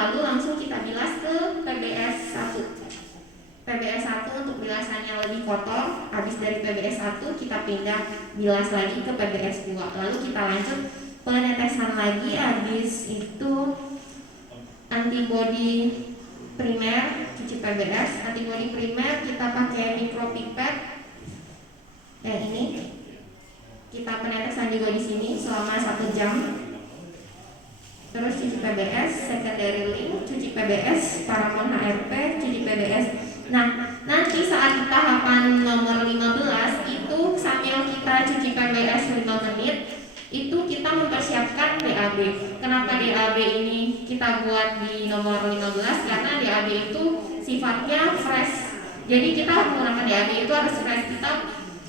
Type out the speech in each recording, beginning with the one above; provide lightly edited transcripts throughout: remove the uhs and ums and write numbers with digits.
lalu langsung kita bilas ke PBS 1. PBS 1 untuk bilasannya lebih kotor. Habis dari PBS 1 kita pindah bilas lagi ke PBS 2. Lalu kita lanjut penetesan lagi. Habis itu antibodi primer, cuci PBS. Antibodi primer kita pakai micropipet. Ini kita penetesan juga di sini selama 1 jam. Terus cuci PBS, secondary link, cuci PBS, paramon HRP, cuci PBS. Nah, nanti saat di tahapan nomor 15 itu sambil kita cuci PBS 5 menit, itu kita mempersiapkan DAB. Kenapa DAB ini kita buat di nomor 15? Karena DAB itu sifatnya fresh. Jadi kita menggunakan DAB itu harus fresh. Kita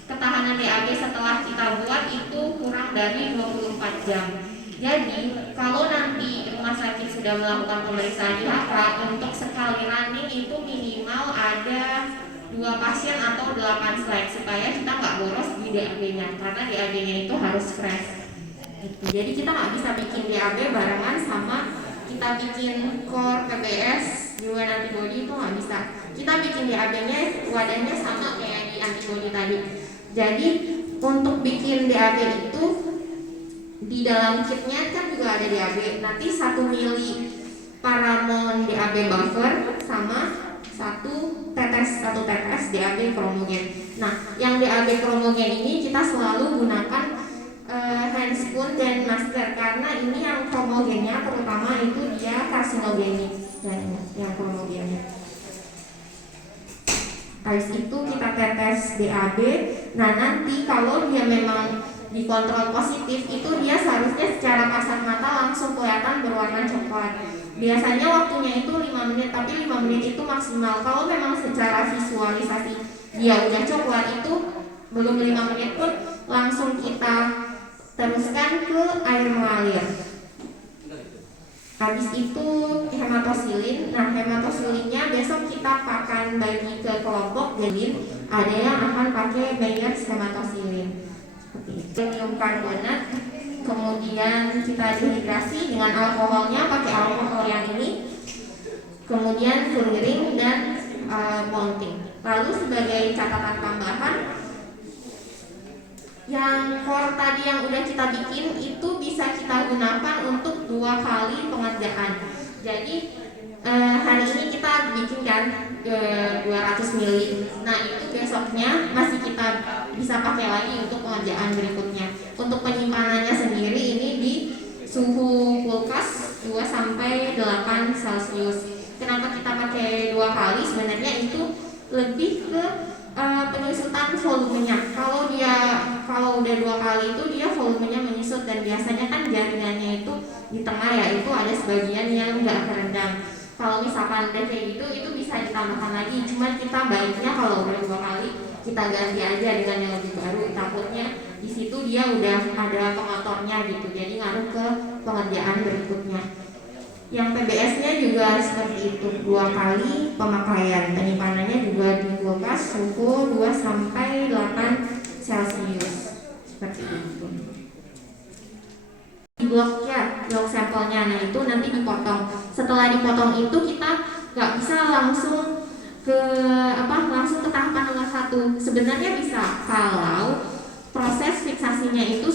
ketahanan DAB setelah kita buat itu kurang dari 24 jam. Jadi kalau nanti rumah sakit sudah melakukan pemeriksaan IHK, untuk sekali running itu minimal ada 2 pasien atau 8 slide supaya kita nggak boros di DAB-nya, karena DAB-nya itu harus fresh. Jadi kita nggak bisa bikin DAB barengan sama kita bikin core PBS juga antibody, itu nggak bisa. Kita bikin DAB-nya wadahnya sama kayak di antibody tadi. Jadi untuk bikin DAB itu di dalam kitnya kan juga ada DAB. Nanti 1 mili paramon DAB buffer sama 1 tetes DAB kromogen. Nah, yang DAB kromogen ini kita selalu gunakan handspoon dan masker, karena ini yang kromogennya terutama itu dia karsinogenik dan yang kromogennya. Habis itu kita tetes DAB. Nah, nanti kalau dia memang dikontrol positif, itu dia seharusnya secara kasat mata langsung kelihatan berwarna coklat. Biasanya waktunya itu 5 menit, tapi 5 menit itu maksimal. Kalau memang secara visualisasi dia udah coklat, itu belum 5 menit pun langsung kita teruskan ke air mengalir. Habis itu hematosilin. Nah, hematosilinnya besok kita akan bagi ke kelompok. Jadi ada yang akan pakai Meyers hematosilin seperti itu. Sodium karbonat, kemudian kita dehidrasi dengan alkoholnya pakai alkohol yang ini, kemudian filtering dan mounting. Lalu sebagai catatan tambahan, yang core tadi yang udah kita bikin itu bisa kita gunakan untuk 2 kali pengerjaan. Jadi hari ini kita bikin kan 200 mili. Nah, itu besoknya masih kita bisa pakai lagi untuk pengerjaan berikutnya. Untuk penyimpanannya sendiri ini di suhu kulkas 2 sampai 8 Celcius. Kenapa kita pakai 2 kali? Sebenarnya itu lebih ke penyusutan volumenya. Kalau udah 2 kali itu dia volumenya menyusut, dan biasanya kan jaringannya itu di tengah ya, itu ada sebagian yang nggak kerendam. Kalau misalkan udah kayak gitu, itu bisa ditambahkan lagi. Cuman kita baiknya kalau udah 2 kali kita ganti aja dengan yang lebih baru. Takutnya di situ dia udah ada pengotornya gitu, jadi ngaruh ke pengerjaan berikutnya. Yang PBS-nya juga seperti itu, 2 kali pemakaian. Penyimpanannya juga di kulkas suhu 2 sampai 8 Celcius seperti itu. Di blok sampelnya, nah itu nanti dipotong. Setelah dipotong itu kita nggak bisa langsung ke tahapan nomor 1. Sebenarnya bisa kalau proses fiksasinya itu